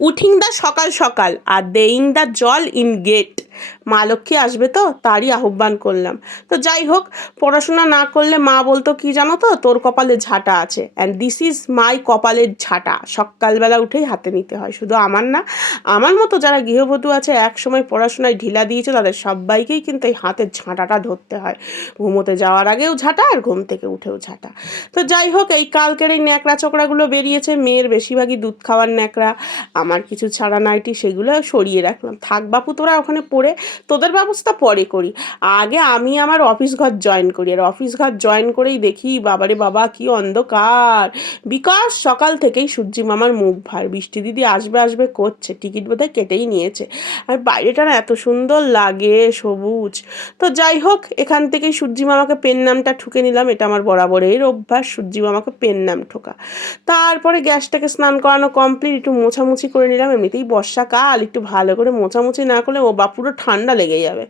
উঠিং দা সকাল সকাল আর দেইং দা জল ইন গেট। মা লক্ষ্মী আসবে তো, তারই আহ্বান করলাম। তো যাই হোক, পড়াশোনা না করলে মা বলতো কি জানো তো, তোর কপালে ঝাঁটা আছে। অ্যান্ড দিস ইজ মাই কপালের ঝাঁটা। সকালবেলা উঠেই হাতে নিতে হয়। শুধু আমার না, আমার মতো যারা গৃহবধূ আছে এক সময় পড়াশোনায় ঢিলা দিয়েছে, তাদের সবাইকেই কিন্তু এই হাতের ঝাঁটাটা ধরতে হয়। ঘুমোতে যাওয়ার আগেও ঝাঁটা আর ঘুম থেকে উঠেও ঝাঁটা। তো যাই হোক, এই কালকের এই ন্যাকড়া চোকড়াগুলো বেরিয়েছে। মেয়ের বেশিরভাগই দুধ খাওয়ার ন্যাকড়া, আমার কিছু ছাড়া নাইটি সেগুলো সরিয়ে রাখলাম। থাক বাপু, তোরা ওখানে পড়ে তোদের ব্যবস্থা পরে করি। আগে আমি আমার অফিস ঘর জয়েন করি আর অফিস ঘর জয়েন করেই দেখি, বাবারে বাবা, কি অন্ধকার। বিকাশ সকাল থেকেই সূর্যি মামার মুখ ভার। বৃষ্টি দিদি আসবে আসবে করছে, টিকিট বোধহয় কেটেই নিয়েছে। আর বাইরেটা না এত সুন্দর লাগে, সবুজ। তো যাই হোক, এখান থেকেই সূর্যি মামাকে পেন নামটা ঠুকে নিলাম, এটা আমার বরাবরের অভ্যাস, সূর্যি মামাকে পেন নাম ঠোকা। তারপরে গ্যাসটাকে স্নান করানো কমপ্লিট একটু মোছামুছি করে নিলাম, এমনিতেই বর্ষাকাল, একটু ভালো করে মোছামুছি না করলে, ও বা পুরো ঠান্ডা লেগে যাবে।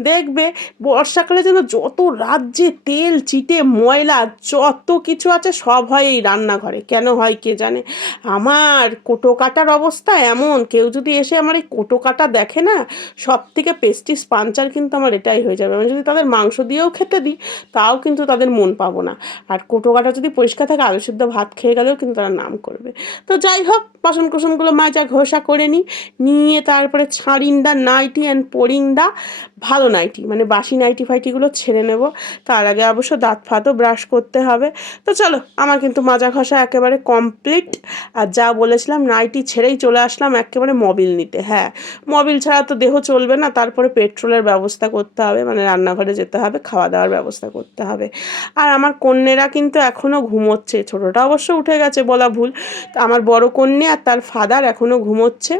দেখবে বর্ষাকালে যেন যত রাজ্যে তেল, চিটে, ময়লা, যত কিছু আছে সব হয় এই রান্নাঘরে। কেন হয় কে জানে? আমার কোটো কাটার অবস্থা এমন, কেউ যদি এসে আমার এই কোটো কাটা দেখে না সব থেকে পেস্টিস পাঞ্চার কিন্তু আমার এটাই হয়ে যাবে। আমি যদি তাদের মাংস দিয়েও খেতে দিই, তাও কিন্তু তাদের মন পাবো না। আর কোটো কাটা যদি পরিষ্কার থাকে, আলু সিদ্ধ ভাত খেয়ে গেলেও কিন্তু তারা নাম করবে। তো যাই হোক বাসন কুসনগুলো মাজা ঘষা করে নিই নিয়ে তারপরে ছাড়িন্দা নাইটি অ্যান্ড পরিন্দা, ভালো নাইটি মানে বাসি নাইটি ফাইটিগুলো ছেড়ে নেব। তার আগে অবশ্য দাঁত ফাতও ব্রাশ করতে হবে। তো চলো, আমার কিন্তু মাজা ঘষা একেবারে কমপ্লিট আর যা বলেছিলাম, নাইটি ছেড়েই চলে আসলাম একেবারে মবিল নিতে। হ্যাঁ মবিল ছাড়া তো দেহ চলবে না, তারপরে পেট্রোলের ব্যবস্থা করতে হবে মানে রান্নাঘরে যেতে হবে খাওয়া দাওয়ার ব্যবস্থা করতে হবে। আর আমার কন্যেরা কিন্তু এখনও ঘুমোচ্ছে, ছোটোটা অবশ্য উঠে গেছে বলা ভুল। আমার বড় কন্যে আর তার ফাদার এখনও ঘুমোচ্ছে।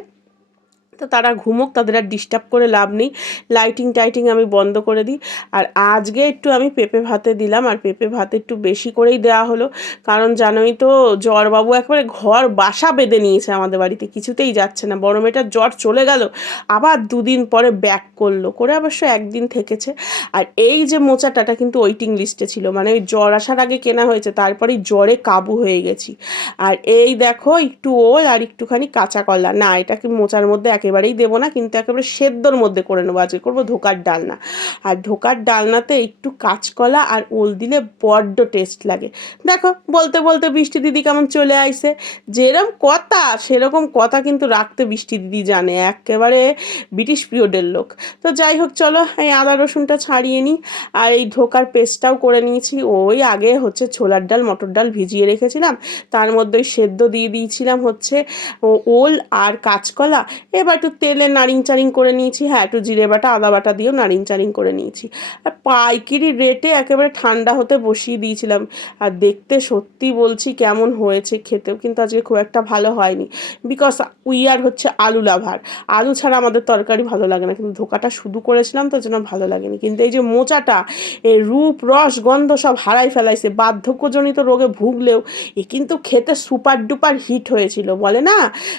তো তারা ঘুমোক, তাদের আর ডিস্টার্ব করে লাভ নেই। লাইটিং টাইটিং আমি বন্ধ করে দিই। আর আজকে একটু আমি পেঁপে ভাতে দিলাম, আর পেঁপে ভাতে একটু বেশি করেই দেওয়া হলো। কারণ জানোই তো, জ্বরবাবু একবারে ঘর বাসা বেঁধে নিয়েছে আমাদের বাড়িতে, কিছুতেই যাচ্ছে না। বড় মেয়েটার জ্বর চলে গেল, আবার দুদিন পরে ব্যাক করল, করে অবশ্য একদিন থেকেছে। আর এই যে মোচাটাটা কিন্তু ওয়েটিং লিস্টে ছিল মানে ওই জ্বর আসার আগে কেনা হয়েছে, তারপরেই জ্বরে কাবু হয়ে গেছি। আর এই দেখো, একটু ওল আর একটুখানি কাঁচা কলা। না, এটাকে মোচার মধ্যে একেবারেই দেবো না, কিন্তু একেবারে সেদ্ধর মধ্যে করে নেব। আজকে করব ধোকার ডালনা। আর ধোকার ডালনাতে একটু কাঁচকলা আর ওল দিলে বড্ড টেস্ট লাগে। দেখো, বলতে বলতে বৃষ্টি দিদি কেমন চলে আইছে যেরকম কথা, সেরকম কথা কিন্তু রাখতে বৃষ্টি দিদি জানে। একেবারে ব্রিটিশ পিরিয়ডের লোক। তো যাই হোক, চলো এই আদা রসুনটা ছাড়িয়ে নিই। আর এই ধোকার পেস্টটাও করে নিয়েছি। ওই আগে হচ্ছে ছোলার ডাল, মটর ডাল ভিজিয়ে রেখেছিলাম। তার মধ্যে সেদ্ধ দিয়ে দিয়েছিলাম হচ্ছে ওল আর কাঁচকলা। এবার একটু তেলে নাড়িং চারিং করে নিয়েছি হ্যাঁ একটু জিরে বাটা, আদা বাটা দিয়েও নাড়িং চারিং করে নিয়েছি। আর পাইকিরি রেটে একেবারে ঠান্ডা হতে বসিয়ে দিয়েছিলাম। আর দেখতে সত্যি বলছি কেমন হয়েছে, খেতেও কিন্তু আজকে খুব একটা ভালো হয়নি। বিকজ উই আর হচ্ছে আলু লাভার। আলু ছাড়া আমাদের তরকারি ভালো লাগে না। কিন্তু ধোকাটা শুধু করেছিলাম তো জন্য ভালো লাগেনি। কিন্তু এই যে মোচাটা এই রূপ, রস, গন্ধ সব হারাই ফেলাইছে। বার্ধক্যজনিত রোগে ভুগলেও এ কিন্তু খেতে সুপার ডুপার হিট হয়েছিল। বলে না?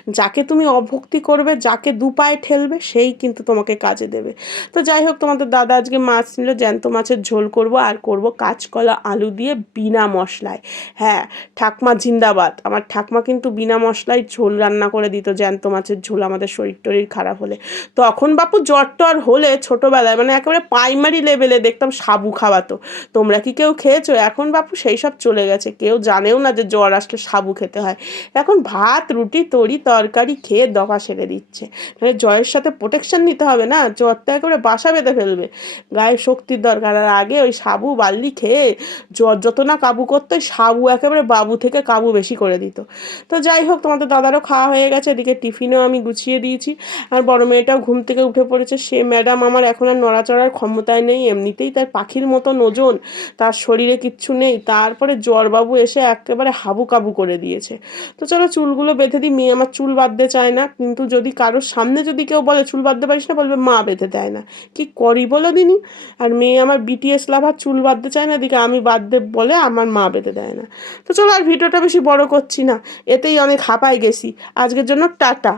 যাকে তুমি অভক্তি করবে, যাকে দু পায়ে ঠেলবে, সেই কিন্তু তোমাকে কাজে দেবে। তো যাই হোক, তোমাদের দাদা আজকে মাছ নিল, জ্যান্ত মাছের ঝোল করব আর করব কাঁচকলা, আলু দিয়ে বিনা মশলায়। হ্যাঁ ঠাকমা জিন্দাবাদ। আমার ঠাকমা কিন্তু বিনা মশলায় ঝোল রান্না করে দিত, জ্যান্ত মাছের ঝোল আমাদের শরীর টরীর খারাপ হলে। তখন বাপু জ্বর টর হলে ছোটোবেলায় মানে একেবারে প্রাইমারি লেভেলে দেখতাম সাবু খাওয়াতো। তোমরা কি কেউ খেয়েছো? এখন বাপু সেই সব চলে গেছে। কেউ জানেও না যে জ্বর আসলে সাবু খেতে হয়। এখন ভাত, রুটি, তরি, তরকারি খেয়ে দফা সেরে দিচ্ছে। মানে জ্বরের সাথে প্রোটেকশন নিতে হবে না জ্বরটা একেবারে বাসা বেঁধে ফেলবে। গায়ে শক্তির দরকার। আর আগে ওই সাবু বাল্লি খেয়ে জ্বর যত না কাবু করতো সাবু একেবারে বাবু থেকে কাবু বেশি করে দিত। তো যাই হোক, তোমাদের দাদারও খাওয়া হয়ে গেছে। এদিকে টিফিনও আমি গুছিয়ে দিয়েছি। আর বড় মেয়েটাও ঘুম থেকে উঠে পড়েছে। সে ম্যাডাম আমার এখন আর নড়াচড়ার ক্ষমতায় নেই। এমনিতেই তার পাখির মতন ওজন। তার শরীরে কিচ্ছু নেই। তারপরে জ্বরবাবু এসে একেবারে হাবু কাবু করে দিয়েছে। তো চলো চুলগুলো বেঁধে দিই। মেয়ে আমার চুল বাঁধতে চায় না। কিন্তু যদি কারোর সামনে যদি কেউ বলে, চুল বাঁধতে পারিস না, বলবে, মা বেঁধে দেয় না। কি করি বলো দিনি? আর মেয়ে আমার বিটিএস লাভার চুল বাঁধতে চায় না, এদিকে আমি বাঁধতে বলে আমার মা বেঁধে দেয় না। তো চলো আর ভিডিওটা বেশি বড় করছি না, এতেই অনেক হাঁপায় গেছি। আজকের জন্য টাটা।